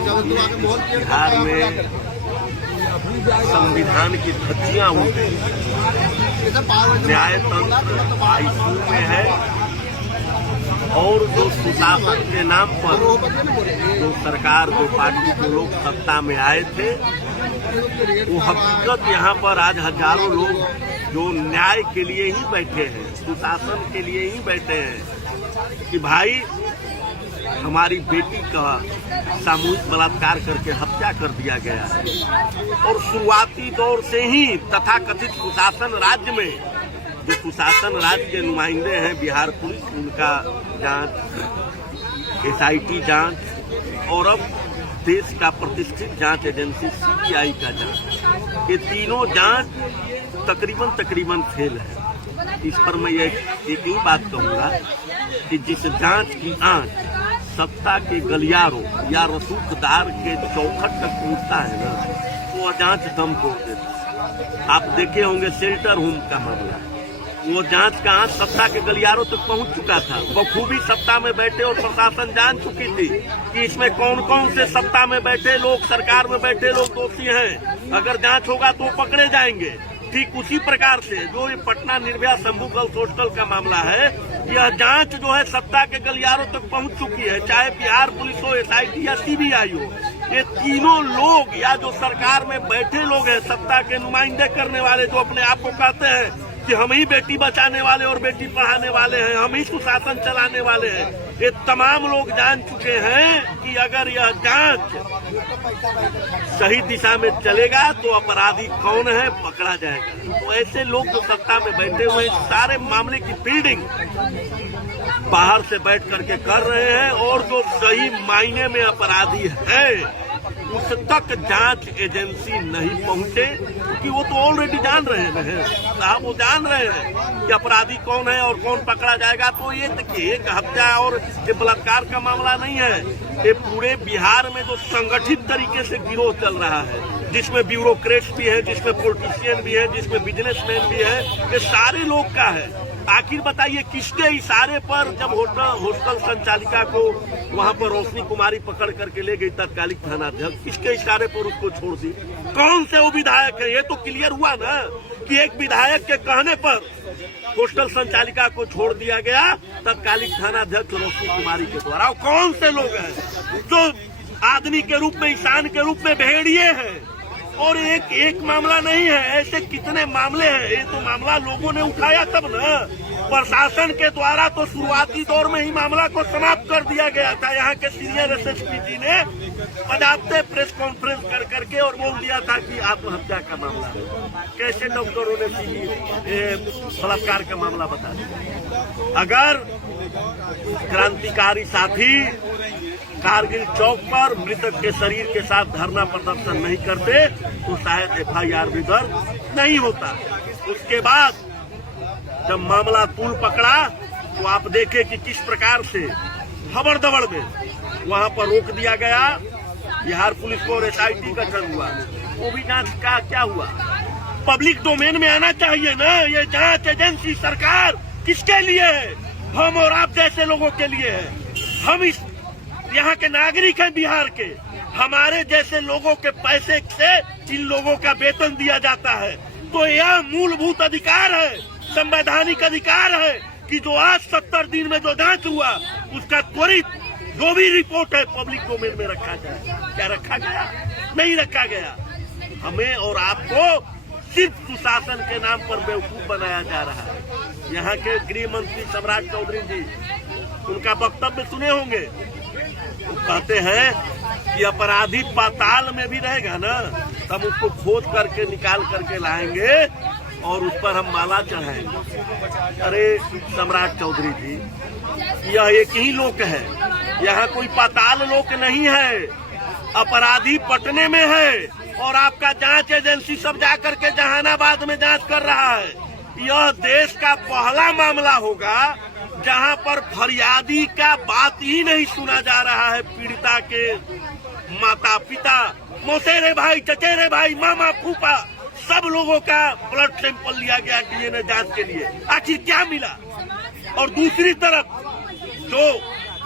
बिहार में संविधान की धज्जियां उड़ गई, न्यायतंत्र आईसीयू में है और जो सुशासन के नाम पर जो सरकार जो पार्टी के लोग सत्ता में आए थे वो हकीकत यहाँ पर आज हजारों लोग जो न्याय के लिए ही बैठे हैं, सुशासन के लिए ही बैठे हैं कि भाई हमारी बेटी का सामूहिक बलात्कार करके हत्या कर दिया गया है। और शुरुआती दौर से ही तथाकथित सुशासन राज्य में जो सुशासन राज्य के नुमाइंदे हैं बिहार पुलिस, उनका जांच, एसआईटी जांच और अब देश का प्रतिष्ठित जांच एजेंसी सीबीआई का जांच, ये तीनों जांच तकरीबन फेल है। इस पर मैं एक ही बात कहूँगा कि जिस जांच की आंच सत्ता के गलियारों या रसूखदार के चौखट तक पहुंचता है ना, वो जांच दम तोड़ देती। आप देखे होंगे शेल्टर होम का मामला, वो जांच का आंच सत्ता के गलियारों तक पहुंच चुका था। बखूबी सत्ता में बैठे और प्रशासन जान चुकी थी कि इसमें कौन कौन से सत्ता में बैठे लोग, सरकार में बैठे लोग दोषी हैं, अगर जांच होगा तो पकड़े जाएंगे। ठीक उसी प्रकार से जो ये पटना निर्भया शंभू गर्ल्स हॉस्टल का मामला है, यह जांच जो है सत्ता के गलियारों तक पहुंच चुकी है, चाहे बिहार पुलिस हो, एसआईटी या सीबीआई हो। ये तीनों लोग या जो सरकार में बैठे लोग हैं, सत्ता के नुमाइंदे करने वाले, जो अपने आप को कहते हैं कि हम ही बेटी बचाने वाले और बेटी पढ़ाने वाले हैं, हम ही सुशासन चलाने वाले हैं, ये तमाम लोग जान चुके हैं कि अगर यह जांच सही दिशा में चलेगा तो अपराधी कौन है पकड़ा जाएगा। तो ऐसे लोग जो सत्ता में बैठे हुए सारे मामले की फील्डिंग बाहर से बैठ करके कर रहे हैं और जो सही मायने में अपराधी है उस तक जांच एजेंसी नहीं पहुंचे, क्योंकि वो तो ऑलरेडी जान रहे हैं साहब, वो जान रहे हैं कि अपराधी कौन है और कौन पकड़ा जाएगा। तो ये देखिए एक हत्या और ये बलात्कार का मामला नहीं है, ये पूरे बिहार में जो संगठित तरीके से गिरोह चल रहा है, जिसमें ब्यूरोक्रेट्स भी है, जिसमें पॉलिटिशियन भी है, जिसमें बिजनेसमैन भी है, ये सारे लोग का है। आखिर बताइए किसके इशारे पर जब हॉस्टल संचालिका को वहां पर रोशनी कुमारी पकड़ करके ले गई तत्कालिक थानाध्यक्ष, किसके इशारे पर उसको छोड़ दी? कौन से वो विधायक है? ये तो क्लियर हुआ ना कि एक विधायक के कहने पर हॉस्टल संचालिका को छोड़ दिया गया तत्कालिक थानाध्यक्ष रोशनी कुमारी के द्वारा। कौन से लोग हैं जो आदमी के रूप में, इंसान के रूप में भेड़िए हैं? और एक मामला नहीं है, ऐसे कितने मामले हैं। ये तो मामला लोगों ने उठाया तब ना, प्रशासन के द्वारा तो शुरुआती दौर में ही मामला को समाप्त कर दिया गया था। यहाँ के सीनियर एसएसपी जी ने बजाते प्रेस कॉन्फ्रेंस कर करके और बोल दिया था कि आत्महत्या का मामला है। कैसे डॉक्टरों ने बलात्कार का मामला बता दिया। अगर क्रांतिकारी साथी कारगिल चौक पर मृतक के शरीर के साथ धरना प्रदर्शन नहीं करते तो शायद एफआईआर भी दर्ज नहीं होता। उसके बाद जब मामला तूल पकड़ा तो आप देखें कि किस प्रकार से हबड़दबड़ में वहां पर रोक दिया गया। बिहार पुलिस को और एसआईटी का चल हुआ, वो भी जांच का क्या हुआ? पब्लिक डोमेन में आना चाहिए ना ये जांच एजेंसी। सरकार किसके लिए है? हम और आप जैसे लोगों के लिए है। हम इस यहाँ के नागरिक हैं बिहार के, हमारे जैसे लोगों के पैसे से इन लोगों का वेतन दिया जाता है। तो यह मूलभूत अधिकार है, संवैधानिक अधिकार है कि जो आज 70 दिन में जो जांच हुआ उसका त्वरित जो भी रिपोर्ट है पब्लिक डोमेन में रखा जाए। क्या रखा गया? नहीं रखा गया। हमें और आपको सिर्फ सुशासन के नाम पर बेवकूफ बनाया जा रहा है। यहाँ के गृह मंत्री सम्राट चौधरी जी, उनका वक्तव्य सुने होंगे, कहते हैं कि अपराधी पाताल में भी रहेगा ना तब उसको खोज करके निकाल करके लाएंगे और उस पर हम माला चढ़ाएंगे। अरे सम्राट चौधरी जी, यह एक ही लोक है, यहाँ कोई पाताल लोक नहीं है। अपराधी पटने में है और आपका जांच एजेंसी सब जाकर के जहानाबाद में जांच कर रहा है। यह देश का पहला मामला होगा जहां पर फरियादी का बात ही नहीं सुना जा रहा है। पीड़िता के माता पिता, मौसेरे भाई, चचेरे भाई, मामा, फूफा, सब लोगों का ब्लड सैंपल लिया गया डीएनए जांच के लिए। आखिर क्या मिला? और दूसरी तरफ जो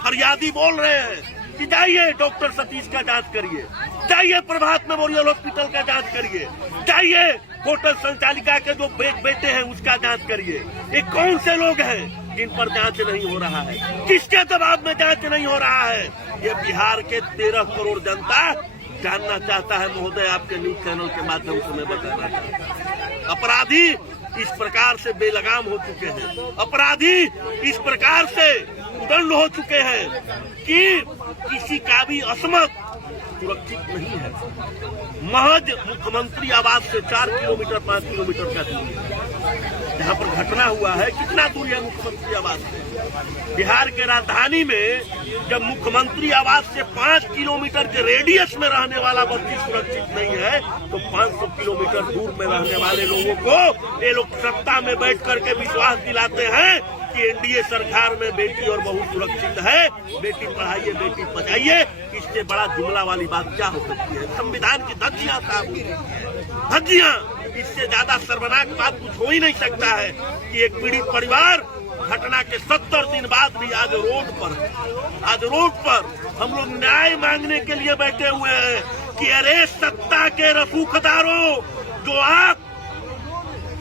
फरियादी बोल रहे हैं कि जाइए डॉक्टर सतीश का जांच करिए, जाइए प्रभात मेमोरियल हॉस्पिटल का जांच करिए, जाइए होटल संचालिका के जो बेटे हैं उसका जांच करिए। ये कौन से लोग हैं जिन पर जांच नहीं हो रहा है? किसके दबाव में जांच नहीं हो रहा है? ये बिहार के 13 करोड़ जनता जानना चाहता है महोदय, आपके न्यूज चैनल के माध्यम से मैं बताना चाहता हूँ। अपराधी इस प्रकार से बेलगाम हो चुके हैं, अपराधी इस प्रकार से उदंड हो चुके हैं कि किसी का भी असमत सुरक्षित नहीं है। महज मुख्यमंत्री आवास से 4 किलोमीटर 5 किलोमीटर का दूरी है जहाँ पर घटना हुआ है। कितना दूर है मुख्यमंत्री आवास से? बिहार के राजधानी में जब मुख्यमंत्री आवास से 5 किलोमीटर के रेडियस में रहने वाला व्यक्ति सुरक्षित नहीं है, तो 500 किलोमीटर दूर में रहने वाले लोगों को ये लोग सत्ता में बैठ करके विश्वास दिलाते हैं कि एनडीए सरकार में बेटी और बहू सुरक्षित है, बेटी पढ़ाइए बेटी बचाइए। इससे बड़ा जुमला वाली बात क्या हो सकती है? संविधान की धज्जियां साहब, धज्जियां, इससे ज्यादा शर्मनाक बात कुछ हो ही नहीं सकता है कि एक पीड़ित परिवार घटना के 70 दिन बाद भी आज रोड पर हम लोग न्याय मांगने के लिए बैठे हुए हैं कि अरे सत्ता के रसूखदारों, जो आप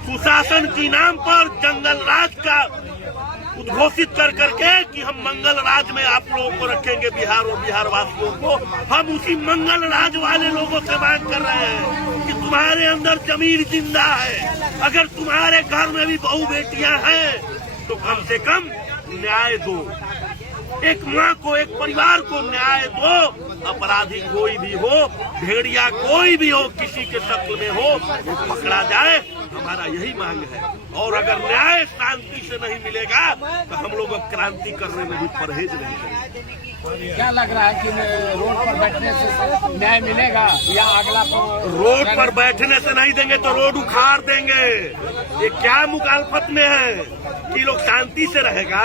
सुशासन की नाम पर जंगल राज का उद्घोषित कर करके कि हम मंगल राज में आप लोगों को रखेंगे, बिहार और बिहार वासियों को, हम उसी मंगल राज वाले लोगों से मांग कर रहे हैं कि तुम्हारे अंदर जमीर जिंदा है, अगर तुम्हारे घर में भी बहू बेटियां हैं तो कम से कम न्याय दो, एक माँ को, एक परिवार को न्याय दो। अपराधी कोई भी हो, भेड़िया कोई भी हो, किसी के शक्ल में हो, वो पकड़ा जाए, हमारा यही मांग है। और अगर न्याय शांति से नहीं मिलेगा तो हम लोग अब क्रांति करने में भी परहेज नहीं करेंगे। क्या लग रहा है कि रोड पर बैठने से न्याय मिलेगा या अगला रोड पर बैठने से नहीं देंगे तो रोड उखाड़ देंगे। ये क्या मुखालफत में है कि लोग शांति से रहेगा?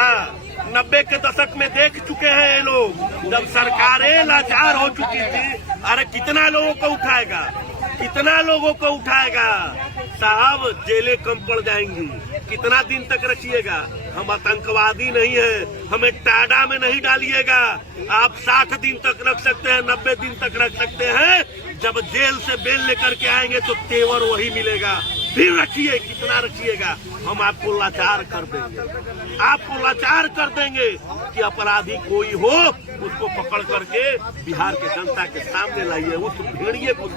90 के दशक में देख चुके हैं ये लोग, जब सरकारें लाचार हो चुकी थी। अरे कितना लोगों को उठाएगा, कितना लोगों को उठाएगा साहब? जेलें कम पड़ जाएंगी। कितना दिन तक रखिएगा? हम आतंकवादी नहीं है, हमें टाडा में नहीं डालिएगा। आप 60 दिन तक रख सकते हैं, 90 दिन तक रख सकते हैं। जब जेल से बेल लेकर के आएंगे तो तेवर वही मिलेगा। फिर रखिए, कितना रखिएगा? हम आपको लाचार कर देंगे, आपको लाचार कर देंगे कि अपराधी कोई हो उसको पकड़ करके बिहार के जनता के सामने लाइए, उस भेड़िए को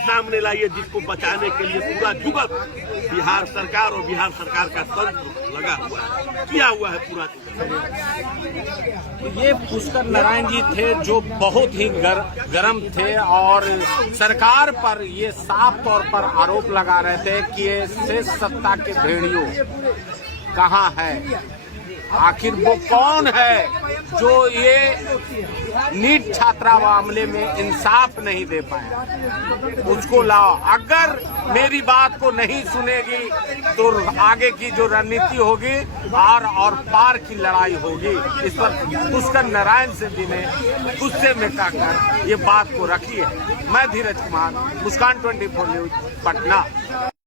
सामने लाइए जिसको बचाने के लिए पूरा जुगत बिहार सरकार और बिहार सरकार का तंत्र लगा हुआ है, किया हुआ है पूरा। ये पुष्कर नारायण जी थे जो बहुत ही गर्म थे और सरकार पर ये साफ तौर पर आरोप लगा रहे थे कि ये शेष सत्ता के भेड़ियों कहाँ है, आखिर वो कौन है जो ये नीट छात्रा मामले में इंसाफ नहीं दे पाया, उसको लाओ। अगर मेरी बात को नहीं सुनेगी तो आगे की जो रणनीति होगी और पार की लड़ाई होगी। इस पर पुष्कर नारायण सिंह जी ने गुस्से में कहकर ये बात को रखी है। मैं धीरज कुमार, मुस्कान 24 न्यूज, पटना।